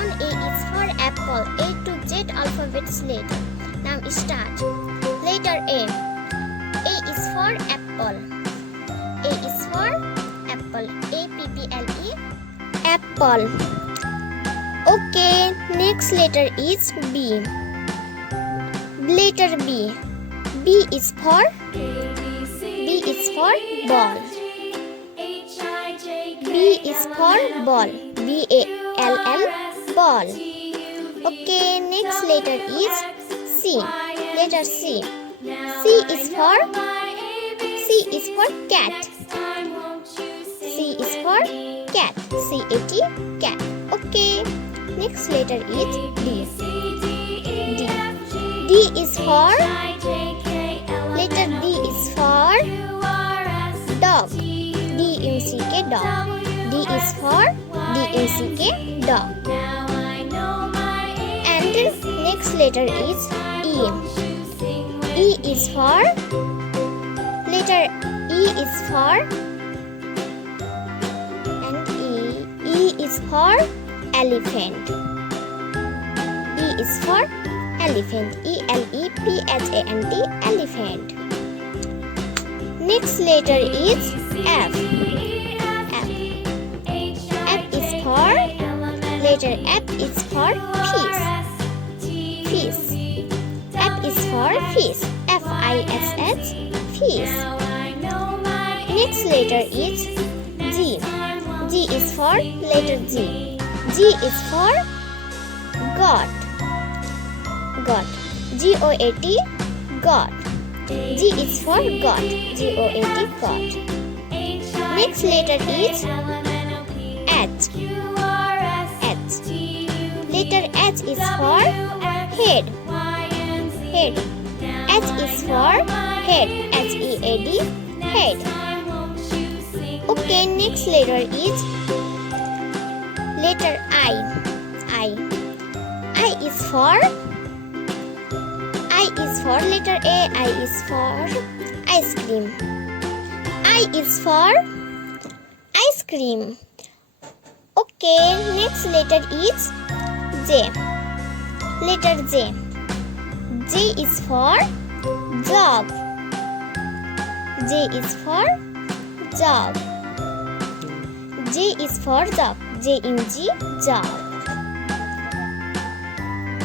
down. A is for apple. A to Z alphabets letter. Now start. Letter A. A is for apple. A is for apple. A-P-P-L-E. Apple. Okay, next letter is B. Letter B. B is for ball. B is for ball. B-A-L-L, ball. Okay, next letter is C. Letter C. C is for cat. C is for cat. C-A-T, cat. Okay, next letter is D. D. D is for, letter D is for dog. D-U-C-K, dog. D is for D-U-C-K, dog. And next letter is E. E is for, letter E is for, and E is for elephant. E is for elephant. E-L-E-P-H-A-N-T, elephant. Next letter is F. F is for, letter F is for fish. Fish. F is for fish. F-I-S-H, fish. Next letter is G. G is for, letter G. G is for God. God. G-O-A-T, God. G is for God. G-O-A-T, God. Next letter is H. H. Letter H is for head. Head. H is for head. H-E-A-D, head. Okay, next letter is letter I. I. I is for letter A. I is for ice cream. I is for ice cream. Okay, next letter is J. Letter J. J is for job. J is for job. J is for job. J-U-G, job.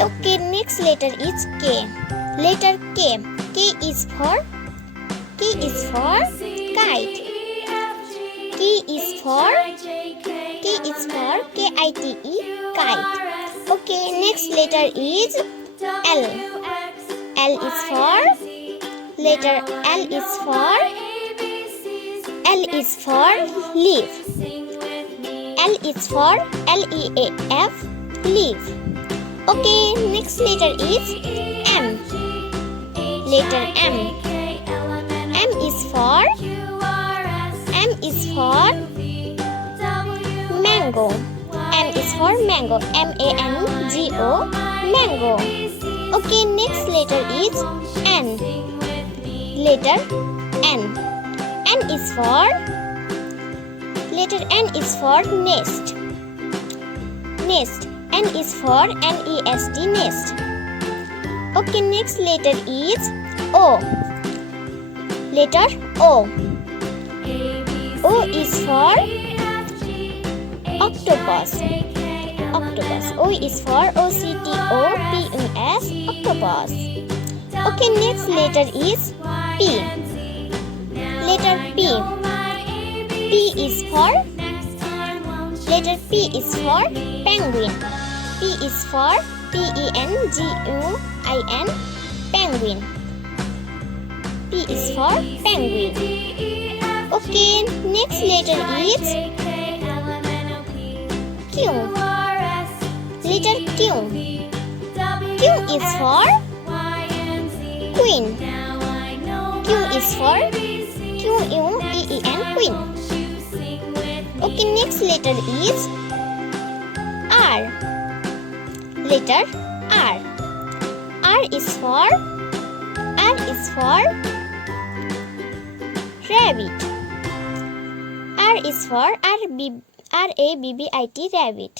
Okay, next letter is K. Letter K. K is for kite. K is for K-I-T-E, kite. Okay, next letter is L. L is for, letter L is for leaf. L is for L-E-A-F, leaf. Okay, next letter is M. Letter M. M is for mango. M is for mango. M-A-N-G-O, mango. Okay, next letter is N. Letter N. N is for, letter N is for nest. Nest. N is for N-E-S-T, nest. Okay, next letter is O. Letter O. O is for octopus. Octopus. O is for O-C-T-O-P-U-S, octopus. Okay, next letter is P. Letter P. P is for, letter P is for penguin. P is for P-E-N-G-U-I-N, penguin. P is for penguin. Okay, next letter is Q. Letter Q. Q is for queen. Q is for Q-U-E-E-N, queen. Okay, next letter is R. Letter R. R is for rabbit. R is for R-A-B-B-I-T, rabbit.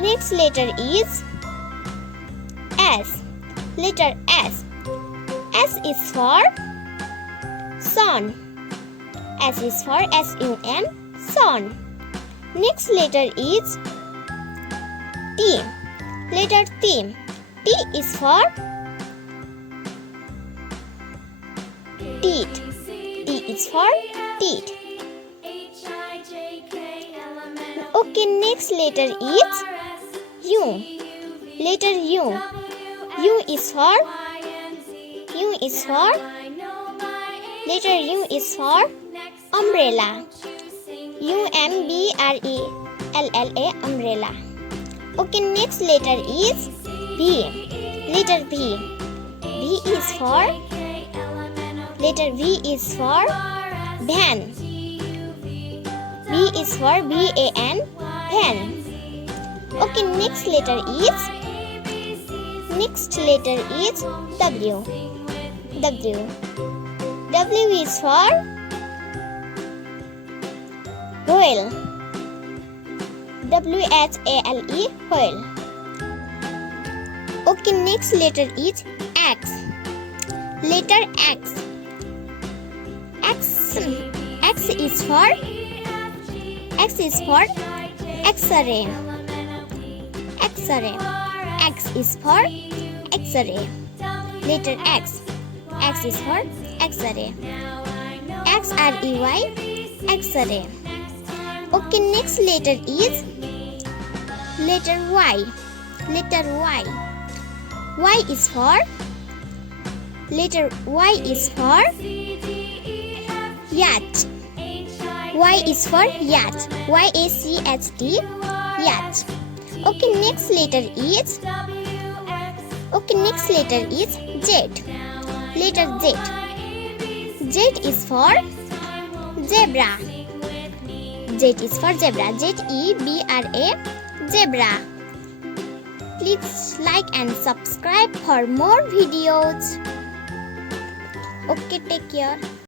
Next letter is S. Letter S. S is for sun. S is for sun, sun. Next letter is T. Letter T. T is for teeth. T is for teeth. Okay, next letter is U. Letter U. U is for letter U is for umbrella. umbrella, umbrella. Okay, next letter is V. Letter V. V is for letter V is for van. V is for van, van. Okay, next letter is W. W is for whale. WHALE, whale. Okay, next letter is X. Letter X. X is for X-ray. X is for X-ray. Letter X. X is for X-ray. X-R-E-Y, X-ray. Okay, next letter is letter Y. Letter Y. Y is for letter Y is for yacht. Y is for yacht. Y-A-C-H-T, yacht. Okay, next letter is Z. Letter Z. Z is for zebra. Z is for zebra. Z-E-B-R-A, zebra. Please like and subscribe for more videos. Okay, take care.